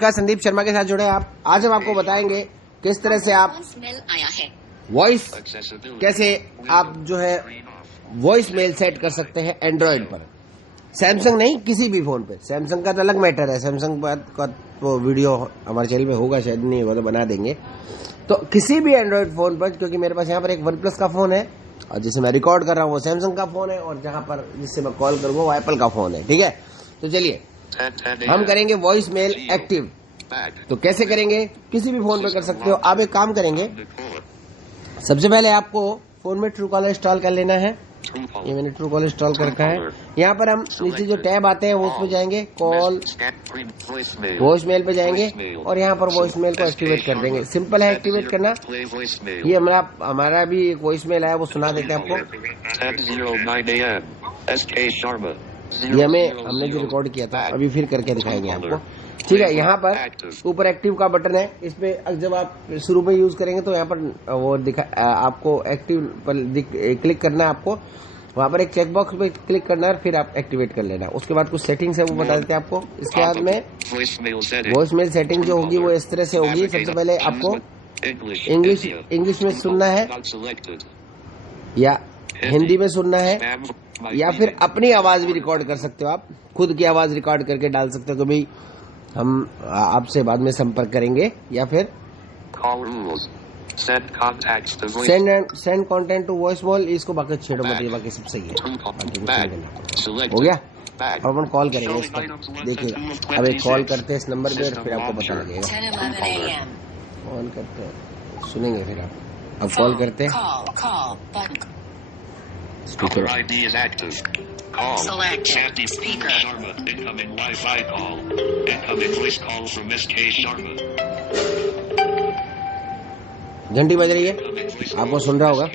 का संदीप शर्मा के साथ जुड़े आप। आज हम आपको बताएंगे किस तरह से आप वॉइस कैसे आप जो है वॉइस मेल सेट कर सकते हैं एंड्रॉइड पर। सैमसंग नहीं, किसी भी फोन पे। सैमसंग का तो अलग मैटर है, सैमसंग का तो वीडियो हमारे चैनल में होगा, शायद नहीं होगा तो बना देंगे। तो किसी भी एंड्रॉइड फोन पर, क्योंकि मेरे पास यहाँ पर एक वन प्लस का फोन है और जिसे मैं रिकॉर्ड कर रहा हूँ वो सैमसंग का फोन है, और जहां पर जिससे मैं कॉल करूंगा वो एप्पल का फोन है। ठीक है, तो चलिए हम करेंगे वॉइस मेल एक्टिव। तो कैसे करेंगे, किसी भी फोन पे कर सकते हो। आप एक काम करेंगे, सबसे पहले आपको फोन में ट्रू कॉलर इंस्टॉल कर लेना है। ये मैंने ट्रू कॉलर इंस्टॉल कर रखा है। यहाँ पर हम नीचे जो टैब आते हैं वो उसमें जाएंगे, कॉल वॉइस मेल पे जाएंगे और यहाँ पर वॉइस मेल को एक्टिवेट कर देंगे। सिंपल है एक्टिवेट करना। ये हमारा भी एक वॉइस मेल आया, वो सुना देते हैं आपको। ये हमने जो रिकॉर्ड किया था अभी फिर करके दिखाएंगे आपको। ठीक है, यहाँ पर ऊपर एक्टिव का बटन है, इस पे जब आप शुरू में यूज करेंगे तो यहाँ पर वो आपको एक्टिव पर क्लिक करना है। आपको वहाँ पर एक चेकबॉक्स पे क्लिक करना है, फिर आप एक्टिवेट कर लेना। उसके बाद कुछ सेटिंग्स है वो बता देते हैं आपको। इसके बाद में वॉइस मेल सेटिंग जो होगी वो इस तरह से होगी। सबसे पहले आपको इंग्लिश में सुनना है या हिंदी में सुनना है, या फिर अपनी आवाज भी रिकॉर्ड कर सकते हो। आप खुद की आवाज रिकॉर्ड करके डाल सकते हो कि भाई हम आपसे बाद में संपर्क करेंगे, या फिर send content to voice mail. इसको बाकी छेड़ो मत, ये बाकी सब सही है, हो गया। अब अपन कॉल करेंगे इस पर, देखिएगा। अब एक कॉल करते हैं इस नंबर पे, फिर आपको पता लगेगा। कॉल करते हैं, सुनेंगे फिर आप। अब कॉल करते हैं। Caller ID is active. Call. Select. Sandy speaker. Sharma. Incoming Wi-Fi call. Incoming voice call from SK Sharma. घंटी बज रही है, आपको सुन रहा होगा।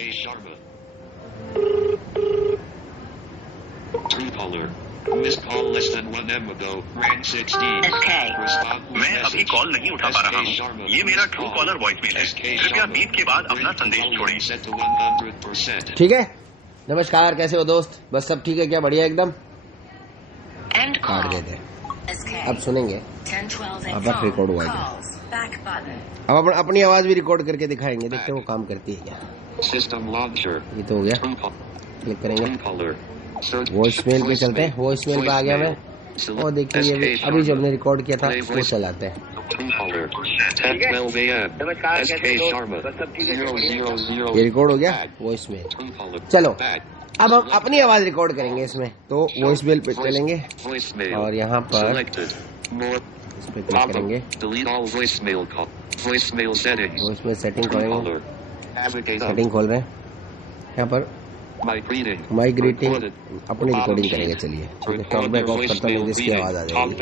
Truecaller. Missed call less than 1 M ago. Rank 16. मैं अभी कॉल नहीं उठा पा रहा हूँ। ये मेरा ट्रू कॉलर वॉइस मेल है। कृपया बीप के बाद अपना संदेश छोड़ें। ठीक है, नमस्कार, कैसे हो दोस्त? बस सब ठीक है क्या? बढ़िया एकदम। काट देते, अब सुनेंगे। अब रिकॉर्ड हुआ है, अब अपन अपनी आवाज भी रिकॉर्ड करके दिखाएंगे, देखते हैं वो काम करती है क्या। System launcher. ये तो हो गया, क्लिक करेंगे। वॉइस मेल पे चलते हैं। वॉइस मेल पे आ गया मैं, और देखिए अभी जो हमने रिकॉर्ड किया था वो चलाते हैं। ये रिकॉर्ड हो गया वॉइस मेल। चलो अब हम अपनी आवाज रिकॉर्ड करेंगे इसमें। तो वॉइस मेल पे चलेंगे और यहाँ पर इस पे क्लिक करेंगे, वॉइस मेल सेटिंग करेंगे। सेटिंग खोल रहे हैं, यहाँ पर माई ग्रीटिंग अपनी रिकॉर्डिंग करेंगे। चलिए टॉकबैक ऑफ करता हूँ, जिसकी आवाज आ जाएगी।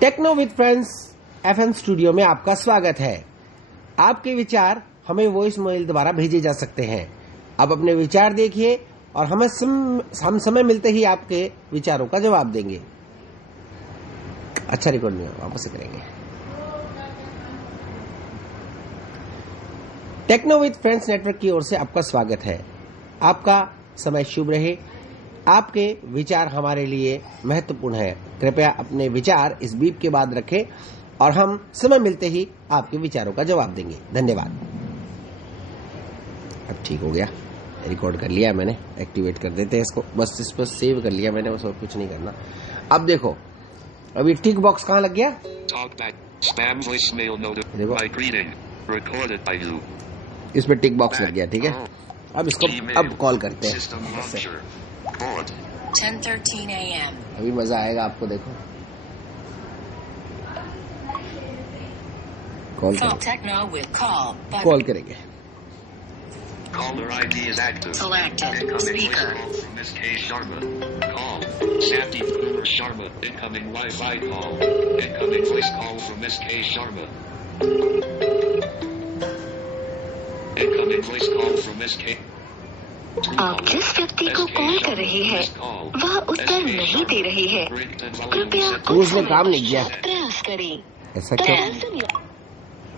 Techno with friends FM studio में आपका स्वागत है। आपके विचार हमें वॉइस मेल द्वारा भेजे जा सकते हैं। आप अपने विचार देखिए और हम समय मिलते ही आपके विचारों का जवाब देंगे। अच्छा रिकॉर्ड नहीं हो, वापस से करेंगे। टेक्नो विद फ्रेंड्स नेटवर्क की ओर से आपका स्वागत है। आपका समय शुभ रहे। आपके विचार हमारे लिए महत्वपूर्ण है। कृपया अपने विचार इस बीप के बाद रखें और हम समय मिलते ही आपके विचारों का जवाब देंगे। धन्यवाद। अब ठीक हो गया, रिकॉर्ड कर लिया मैंने। एक्टिवेट कर देते हैं इसको, बस इस पर सेव कर लिया मैंने, बस और कुछ नहीं करना। अब देखो, अभी टिक बॉक्स कहाँ लग गया? इस पे टिक बॉक्स लग गया। ठीक है, अब इसको अब कॉल करते हैं। 10:13 a.m. अभी मजा आएगा आपको, देखो कॉल करेंगे। Caller ID is active. Selected. Incoming Speaker. voice call from SK Sharma. Call. Sandy Kumar Sharma. Incoming Wi-Fi call. Incoming voice call from SK Sharma. Incoming voice call from SK. आप जिस व्यक्ति को call कर रहे हैं वह उत्तर नहीं दे रही है। कृपया उसने काम नहीं किया, प्रयास करें। ऐसा क्यों?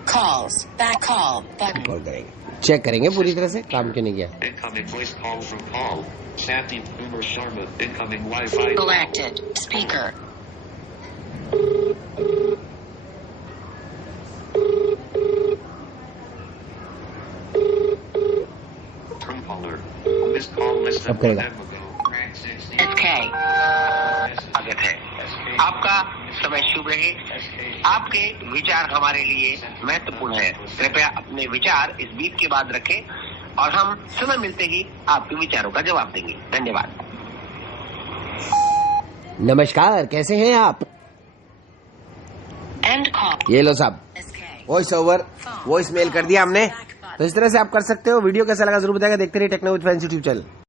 Calls. Back call. Button. Call करेंगे, चेक करेंगे पूरी तरह से काम क्यों नहीं किया। Incoming voice call from call. Sandy Kumar Sharma. Incoming Wi-Fi call. Selected. Speaker. सब करेगा। SK. स्वागत है। आपका समय शुभ रहे। आपके विचार हमारे लिए महत्वपूर्ण है। कृपया अपने विचार इस बीप के बाद रखें और हम समय मिलते ही आपके विचारों का जवाब देंगे। धन्यवाद। नमस्कार, कैसे हैं आप? End call. ये लो साहब, SK. Voice over, voice mail कर दिया हमने। तो इस तरह से आप कर सकते हो। वीडियो कैसा लगा जरूर बताएगा। देखते रहिए techno with friends YouTube channel.